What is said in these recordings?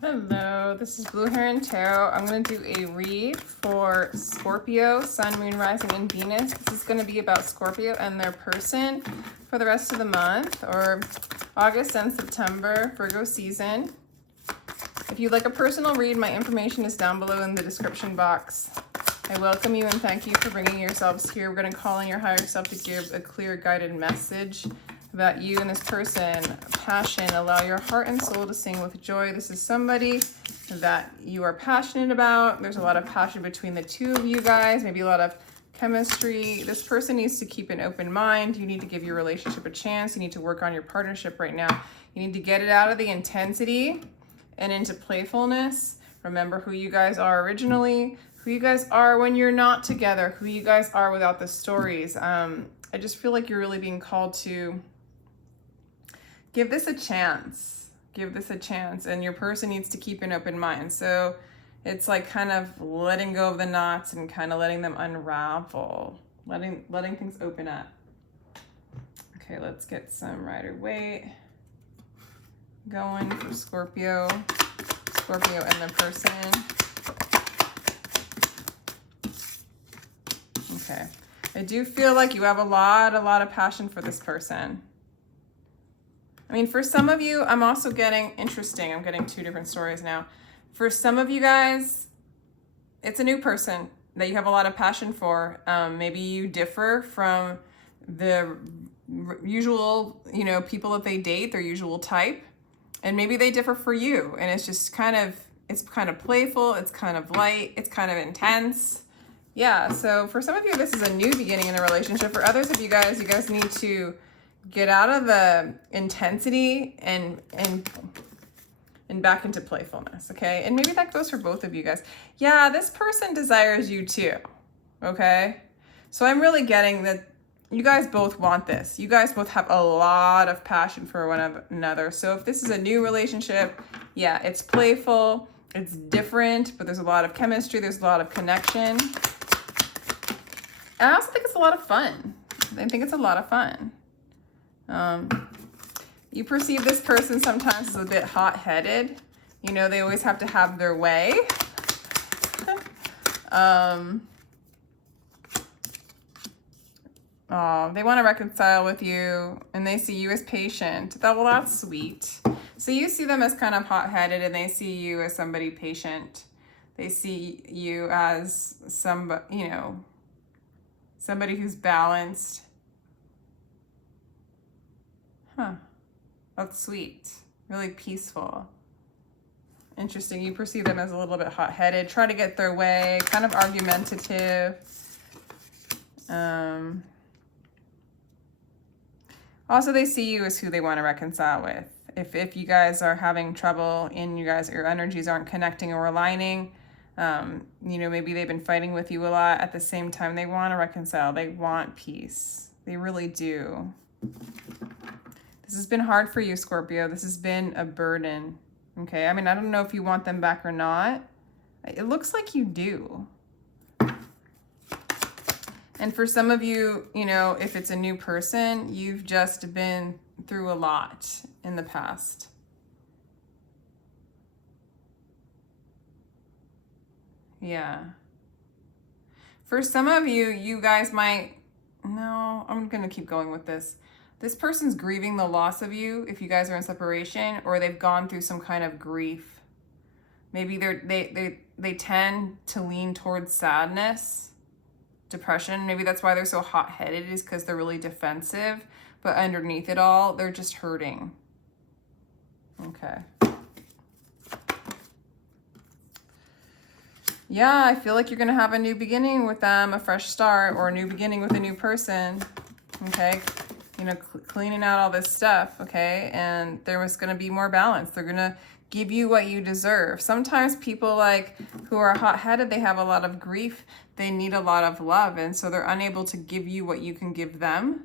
Hello, this is Blue Heron Tarot. I'm going to do a read for Scorpio, Sun, Moon, Rising, and Venus. This is going to be about Scorpio and their person for the rest of the month, or August and September, Virgo season. If you'd like a personal read, my information is down below in the description box. I welcome you and thank you for bringing yourselves here. We're going to call on your higher self to give a clear, guided message about you and this person. Passion, allow your heart and soul to sing with joy. This is somebody that you are passionate about. There's a lot of passion between the two of you guys, maybe a lot of chemistry. This person needs to keep an open mind. You need to give your relationship a chance. You need to work on your partnership right now. You need to get it out of the intensity and into playfulness. Remember who you guys are originally, who you guys are when you're not together, who you guys are without the stories. I just feel like you're really being called to give this a chance. Give this a chance. And your person needs to keep an open mind. So it's like kind of letting go of the knots and kind of letting them unravel. Letting things open up. Okay, let's get some Rider-Waite going for Scorpio and the person. Okay. I do feel like you have a lot of passion for this person. I mean, for some of you, I'm also getting, interesting, I'm getting two different stories now. For some of you guys, it's a new person that you have a lot of passion for. Maybe you differ from the usual, people that they date, their usual type. And maybe they differ for you. And it's just it's kind of playful, it's kind of light, it's kind of intense. Yeah, so for some of you, this is a new beginning in a relationship. For others of you guys need to get out of the intensity and back into playfulness, okay? And maybe that goes for both of you guys. Yeah, this person desires you too, okay? So I'm really getting that you guys both want this. You guys both have a lot of passion for one another. So if this is a new relationship, yeah, it's playful, it's different, but there's a lot of chemistry, there's a lot of connection. I also think it's a lot of fun. I think it's a lot of fun. You perceive this person sometimes as a bit hot-headed. They always have to have their way. They want to reconcile with you, and they see you as patient. Well, that's sweet. So you see them as kind of hot-headed, and they see you as somebody patient. They see you as somebody who's balanced. Huh. That's sweet. Really peaceful. Interesting. You perceive them as a little bit hot-headed, try to get their way, kind of argumentative. Also, they see you as who they want to reconcile with. If you guys are having trouble and your energies aren't connecting or aligning, maybe they've been fighting with you a lot. At the same time, they want to reconcile. They want peace. They really do. This has been hard for you, Scorpio. This has been a burden, okay? I mean, I don't know if you want them back or not. It looks like you do. And for some of you, if it's a new person, you've just been through a lot in the past. Yeah. For some of you, you guys might... No, I'm going to keep going with this. This person's grieving the loss of you if you guys are in separation, or they've gone through some kind of grief. Maybe they tend to lean towards sadness, depression. Maybe that's why they're so hot-headed, is because they're really defensive. But underneath it all, they're just hurting. Okay. Yeah, I feel like you're going to have a new beginning with them, a fresh start, or a new beginning with a new person. Okay. Cleaning out all this stuff, okay? And there was going to be more balance. They're going to give you what you deserve. Sometimes people who are hot-headed, they have a lot of grief. They need a lot of love, and so they're unable to give you what you can give them.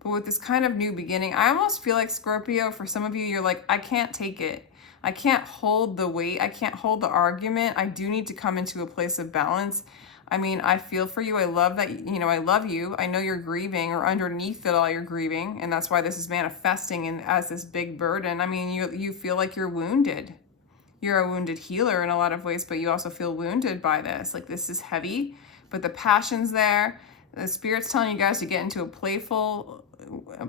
But with this kind of new beginning, I almost feel like, Scorpio, for some of you, you're like, I can't take it. I can't hold the weight. I can't hold the argument. I do need to come into a place of balance. I mean, I feel for you. I love that, I love you. I know you're grieving, or underneath it all, you're grieving. And that's why this is manifesting as this big burden. I mean, you feel like you're wounded. you're a wounded healer in a lot of ways, but you also feel wounded by this. Like, this is heavy, but the passion's there. The Spirit's telling you guys to get into a playful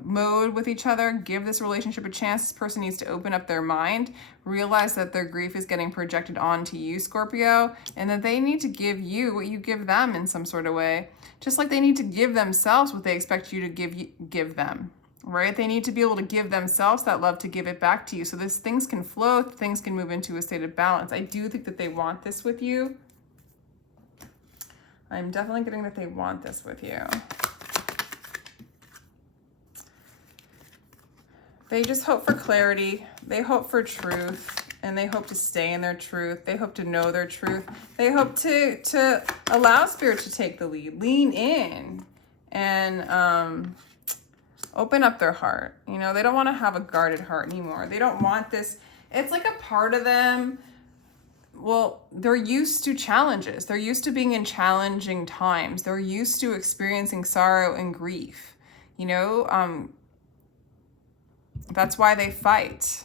mode with each other. Give this relationship a chance. This person needs to open up their mind, realize that their grief is getting projected onto you, Scorpio, and that they need to give you what you give them in some sort of way. Just like they need to give themselves what they expect you to give them, right? They need to be able to give themselves that love to give it back to you. So this things can flow, things can move into a state of balance. I do think that they want this with you. I'm definitely getting that they want this with you. They just hope for clarity. They hope for truth, and they hope to stay in their truth. They hope to know their truth. They hope to allow Spirit to take the lead, lean in, and open up their heart. You know, they don't want to have a guarded heart anymore. They don't want this. It's like a part of them. Well, they're used to challenges. They're used to being in challenging times. They're used to experiencing sorrow and grief. You know, that's why they fight.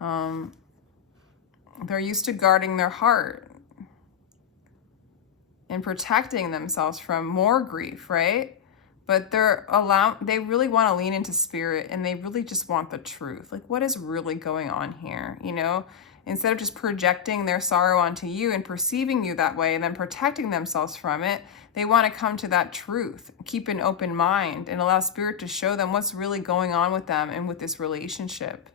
They're used to guarding their heart and protecting themselves from more grief, right? But they really want to lean into Spirit, and they really just want the truth. Like, what is really going on here, you know? Instead of just projecting their sorrow onto you and perceiving you that way and then protecting themselves from it, they want to come to that truth, keep an open mind, and allow Spirit to show them what's really going on with them and with this relationship.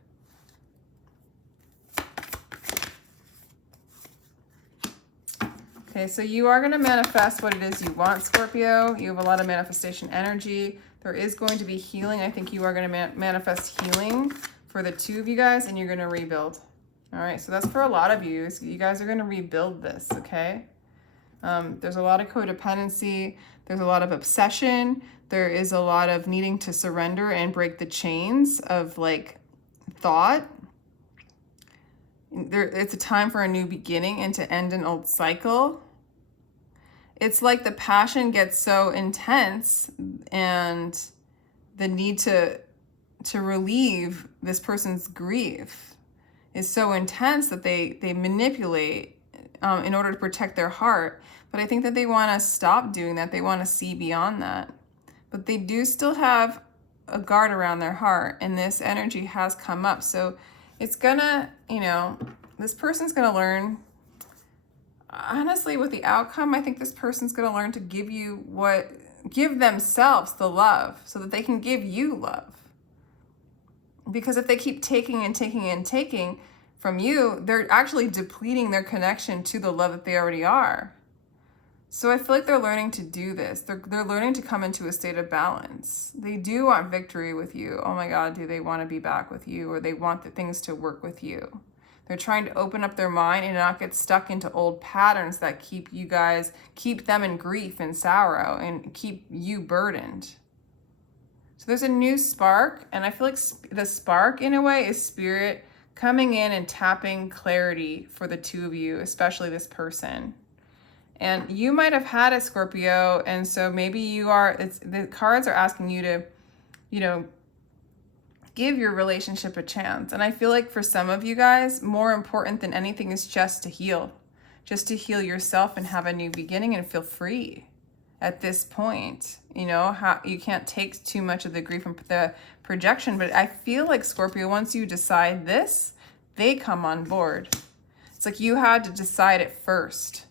Okay, so you are going to manifest what it is you want, Scorpio. You have a lot of manifestation energy. There is going to be healing. I think you are going to manifest healing for the two of you guys, and you're going to rebuild. All right, so that's for a lot of you. So you guys are going to rebuild this, okay? There's a lot of codependency. There's a lot of obsession. There is a lot of needing to surrender and break the chains of, like, thought. It's a time for a new beginning and to end an old cycle. It's like the passion gets so intense, and the need to relieve this person's grief is so intense that they manipulate in order to protect their heart. But I think that they want to stop doing that. They want to see beyond that. But they do still have a guard around their heart, and this energy has come up. So it's gonna, you know, this person's gonna learn. Honestly, with the outcome, I think this person's gonna learn to give themselves the love so that they can give you love. Because if they keep taking and taking and taking from you, they're actually depleting their connection to the love that they already are. So I feel like they're learning to do this. They're learning to come into a state of balance. They do want victory with you. Oh my God, do they want to be back with you, or they want the things to work with you? They're trying to open up their mind and not get stuck into old patterns that keep them in grief and sorrow and keep you burdened. So there's a new spark, and I feel like the spark in a way is Spirit coming in and tapping clarity for the two of you, especially this person. And you might have had a Scorpio, and so maybe the cards are asking you to, you know, give your relationship a chance. And I feel like for some of you guys, more important than anything is just to heal yourself and have a new beginning and feel free. At this point, you know, how you can't take too much of the grief and the projection, but I feel like Scorpio, once you decide this, they come on board. It's like you had to decide it first,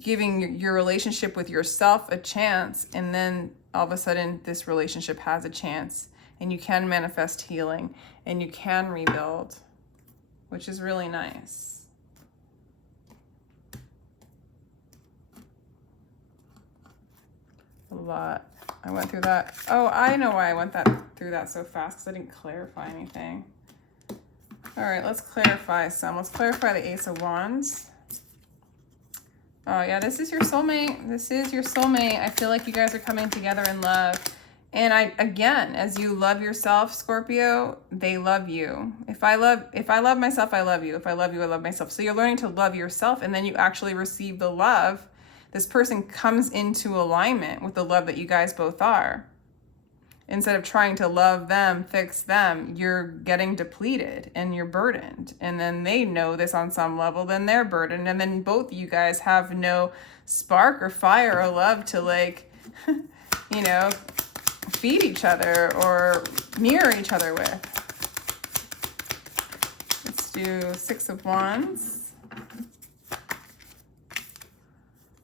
giving your relationship with yourself a chance, and then all of a sudden this relationship has a chance, and you can manifest healing and you can rebuild, which is really nice. A lot. I went through that. Oh, I know why I went through that so fast, because I didn't clarify anything. All right, let's clarify some. Let's clarify the Ace of Wands. Oh yeah, this is your soulmate. This is your soulmate. I feel like you guys are coming together in love. And again, as you love yourself, Scorpio, they love you. If I love myself, I love you. If I love you, I love myself. So you're learning to love yourself, and then you actually receive the love. This person comes into alignment with the love that you guys both are. instead of trying to love them, fix them, you're getting depleted and you're burdened. And then they know this on some level, then they're burdened. And then both of you guys have no spark or fire or love to like, you know, feed each other or mirror each other with. Let's do 6 of Wands.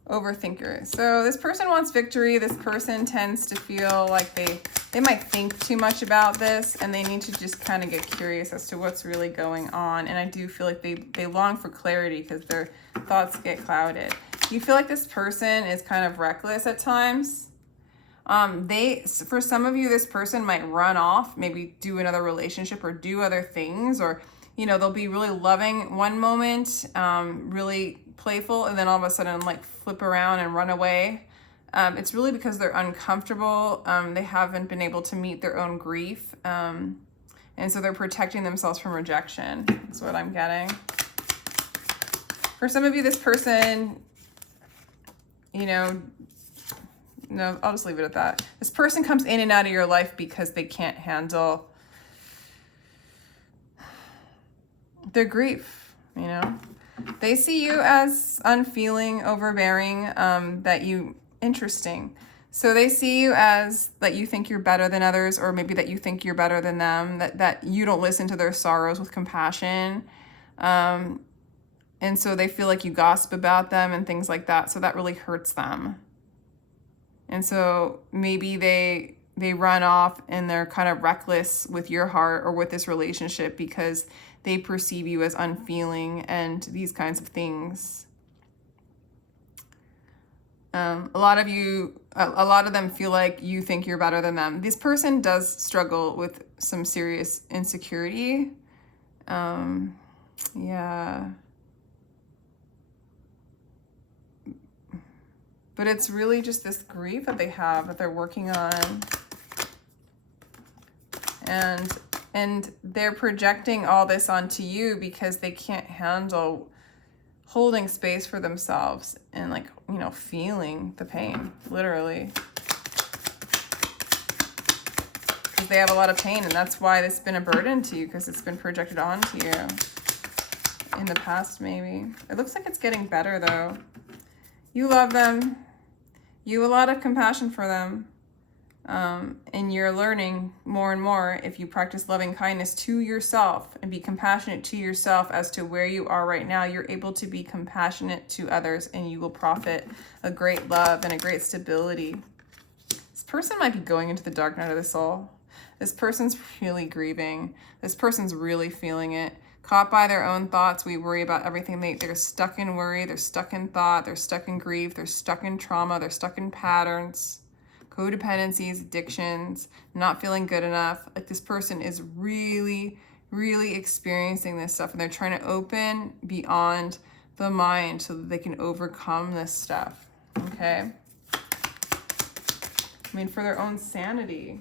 Overthinker. So this person wants victory. This person tends to feel like they might think too much about this, and they need to just kind of get curious as to what's really going on. And I do feel like they long for clarity because their thoughts get clouded. You feel like this person is kind of reckless at times. For some of you, this person might run off, maybe do another relationship or do other things, or, you know, they'll be really loving one moment, really playful, and then all of a sudden like flip around and run away. It's really because they're uncomfortable. They haven't been able to meet their own grief. And so they're protecting themselves from rejection. That's what I'm getting. For some of you, this person, you know, no, I'll just leave it at that. This person comes in and out of your life because they can't handle their grief, you know. They see you as unfeeling, overbearing, interesting. So they see you as that you think you're better than others, or maybe that you think you're better than them, that you don't listen to their sorrows with compassion. And so they feel like you gossip about them and things like that. So that really hurts them. And so maybe they run off and they're kind of reckless with your heart or with this relationship because they perceive you as unfeeling and these kinds of things. A lot of them feel like you think you're better than them. This person does struggle with some serious insecurity. Yeah. But it's really just this grief that they have that they're working on. And they're projecting all this onto you because they can't handle holding space for themselves and, like, you know, feeling the pain, literally. Because they have a lot of pain, and that's why this has been a burden to you, because it's been projected onto you in the past, maybe. It looks like it's getting better, though. You love them. You have a lot of compassion for them. And you're learning more and more, if you practice loving kindness to yourself and be compassionate to yourself as to where you are right now, you're able to be compassionate to others, and you will profit a great love and a great stability. This person might be going into the dark night of the soul. This person's really grieving. This person's really feeling it. Caught by their own thoughts, we worry about everything. They're stuck in worry, they're stuck in thought, they're stuck in grief, they're stuck in trauma, they're stuck in patterns. Codependencies, addictions, not feeling good enough. Like, this person is really, really experiencing this stuff, and they're trying to open beyond the mind so that they can overcome this stuff, okay? I mean, for their own sanity.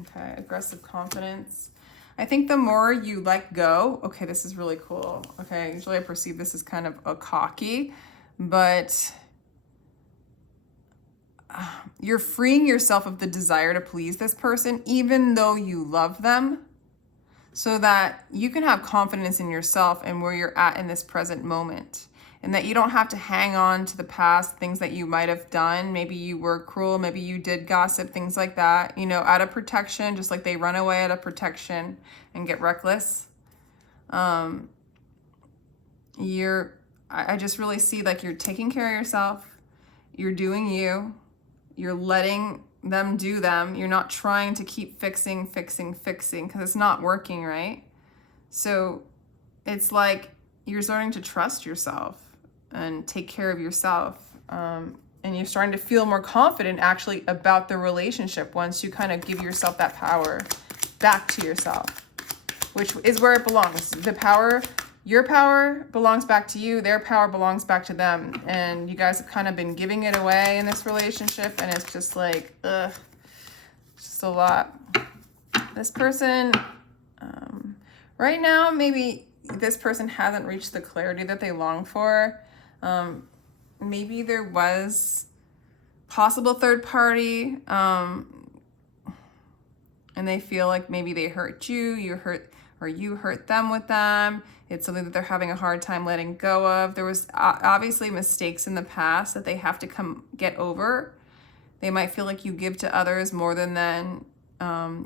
Okay, aggressive confidence. I think the more you let go, okay, this is really cool. Okay, usually I perceive this as kind of a cocky, but you're freeing yourself of the desire to please this person, even though you love them, so that you can have confidence in yourself and where you're at in this present moment, and that you don't have to hang on to the past, things that you might have done. Maybe you were cruel, maybe you did gossip, things like that, you know, out of protection, just like they run away out of protection and get reckless. I just really see like you're taking care of yourself, you're doing you, you're letting them do them. You're not trying to keep fixing, because it's not working, right? So it's like you're starting to trust yourself and take care of yourself. And you're starting to feel more confident actually about the relationship once you kind of give yourself that power back to yourself, which is where it belongs. The power, your power belongs back to you. Their power belongs back to them. And you guys have kind of been giving it away in this relationship. And it's just like, ugh, just a lot. This person, right now, maybe this person hasn't reached the clarity that they long for. Maybe there was possible third party, and they feel like maybe they hurt you, you hurt them with them. It's something that they're having a hard time letting go of. There was obviously mistakes in the past that they have to get over. They might feel like you give to others more than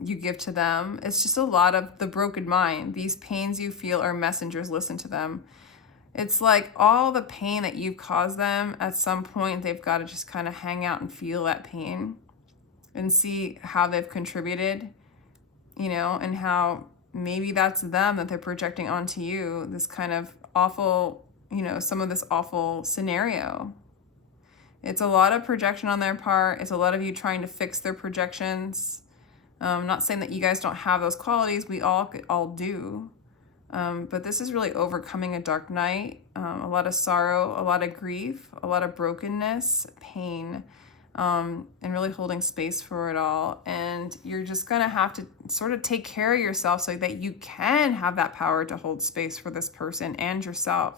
you give to them. It's just a lot of the broken mind. These pains you feel are messengers. Listen to them. It's like all the pain that you've caused them, at some point they've got to just kind of hang out and feel that pain and see how they've contributed, and how maybe that's them that they're projecting onto you, this kind of awful, some of this awful scenario. It's a lot of projection on their part. It's a lot of you trying to fix their projections. I'm not saying that you guys don't have those qualities. We all do. But this is really overcoming a dark night, a lot of sorrow, a lot of grief, a lot of brokenness, pain, and really holding space for it all. And you're just going to have to sort of take care of yourself so that you can have that power to hold space for this person and yourself.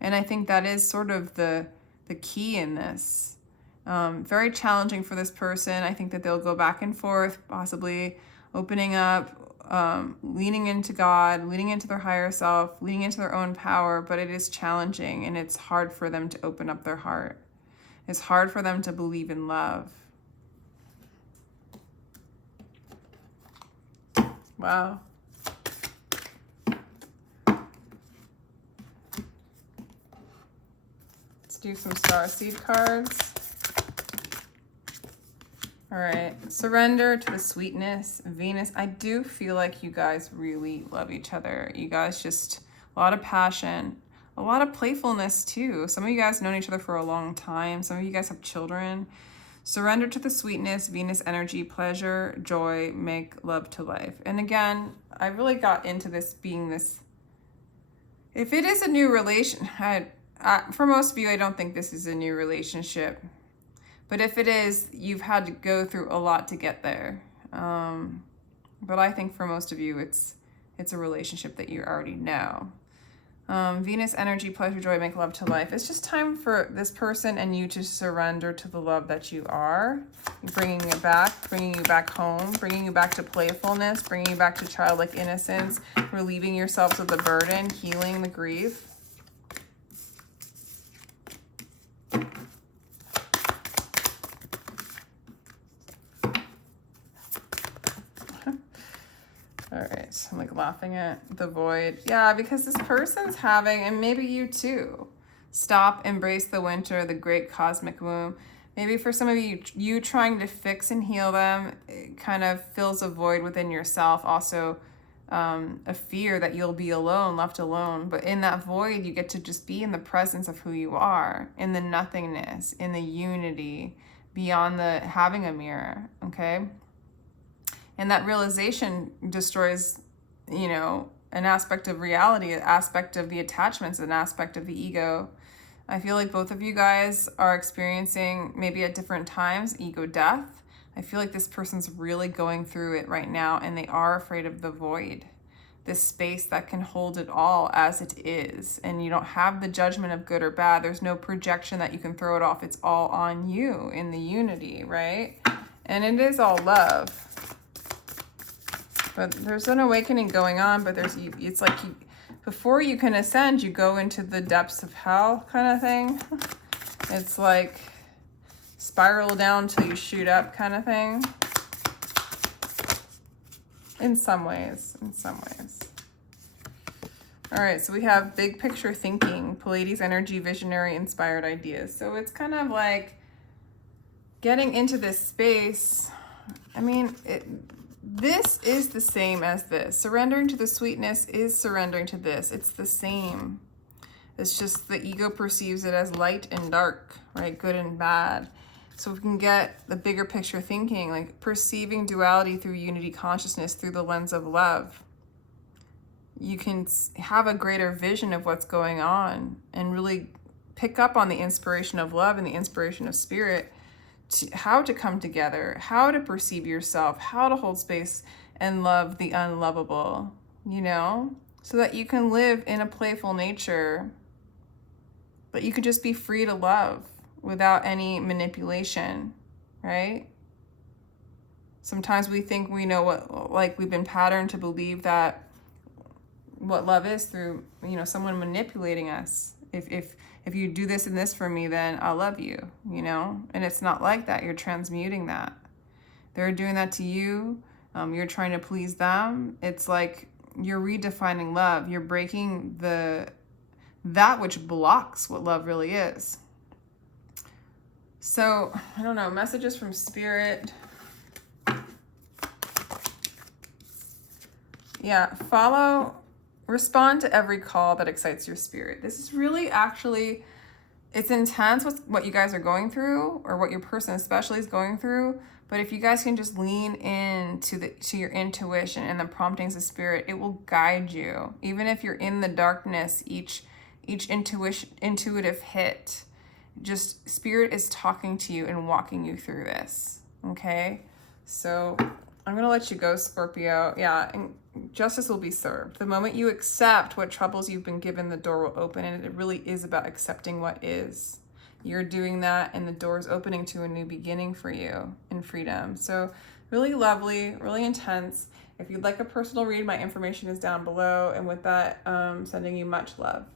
And I think that is sort of the key in this. Very challenging for this person. I think that they'll go back and forth, possibly opening up, leaning into God, leaning into their higher self, leaning into their own power, but it is challenging and it's hard for them to open up their heart. It's hard for them to believe in love. Wow. Let's do some star seed cards. All right, surrender to the sweetness, Venus. I do feel like you guys really love each other. You guys just, a lot of passion, a lot of playfulness too. Some of you guys have known each other for a long time. Some of you guys have children. Surrender to the sweetness, Venus energy, pleasure, joy, make love to life. And again, I really got into this being this, if it is a new relation, for most of you, I don't think this is a new relationship. But if it is, you've had to go through a lot to get there. But I think for most of you, it's a relationship that you already know. Venus energy, pleasure, joy, make love to life. It's just time for this person and you to surrender to the love that you are. Bringing it back, bringing you back home, bringing you back to playfulness, bringing you back to childlike innocence, relieving yourselves of the burden, healing the grief. All right, so I'm like laughing at the void. Yeah, because this person's having, and maybe you too, stop, embrace the winter, the great cosmic womb. Maybe for some of you trying to fix and heal them, it kind of fills a void within yourself. Also, a fear that you'll be alone, left alone. But in that void, you get to just be in the presence of who you are, in the nothingness, in the unity, beyond the having a mirror, okay? And that realization destroys, an aspect of reality, an aspect of the attachments, an aspect of the ego. I feel like both of you guys are experiencing, maybe at different times, ego death. I feel like this person's really going through it right now, and they are afraid of the void, this space that can hold it all as it is. And you don't have the judgment of good or bad. There's no projection that you can throw it off. It's all on you in the unity, right? And it is all love. But there's an awakening going on, but it's like before you can ascend, you go into the depths of hell kind of thing. It's like spiral down till you shoot up kind of thing. In some ways. All right, so we have big picture thinking, Pleiades energy, visionary, inspired ideas. So it's kind of like getting into this space. I mean, this is the same as this. Surrendering to the sweetness is surrendering to this. It's the same. It's just the ego perceives it as light and dark, right? Good and bad. So we can get the bigger picture thinking, like perceiving duality through unity consciousness, through the lens of love. You can have a greater vision of what's going on and really pick up on the inspiration of love and the inspiration of spirit, how to come together, how to perceive yourself, how to hold space and love the unlovable, so that you can live in a playful nature, but you can just be free to love without any manipulation, right? Sometimes we think we know what, like we've been patterned to believe that what love is through, you know, someone manipulating us. If you do this and this for me, then I'll love you, you know? And it's not like that. You're transmuting that. They're doing that to you. You're trying to please them. It's like you're redefining love. You're breaking that which blocks what love really is. So, I don't know, messages from Spirit. Yeah, respond to every call that excites your spirit. This is really actually, it's intense with what you guys are going through, or what your person especially is going through. But if you guys can just lean in to your intuition and the promptings of spirit, it will guide you. Even if you're in the darkness, each intuitive hit, just spirit is talking to you and walking you through this. Okay? So I'm going to let you go, Scorpio. Yeah, and justice will be served. The moment you accept what troubles you've been given, the door will open, and it really is about accepting what is. You're doing that, and the door is opening to a new beginning for you in freedom. So really lovely, really intense. If you'd like a personal read, my information is down below. And with that, sending you much love.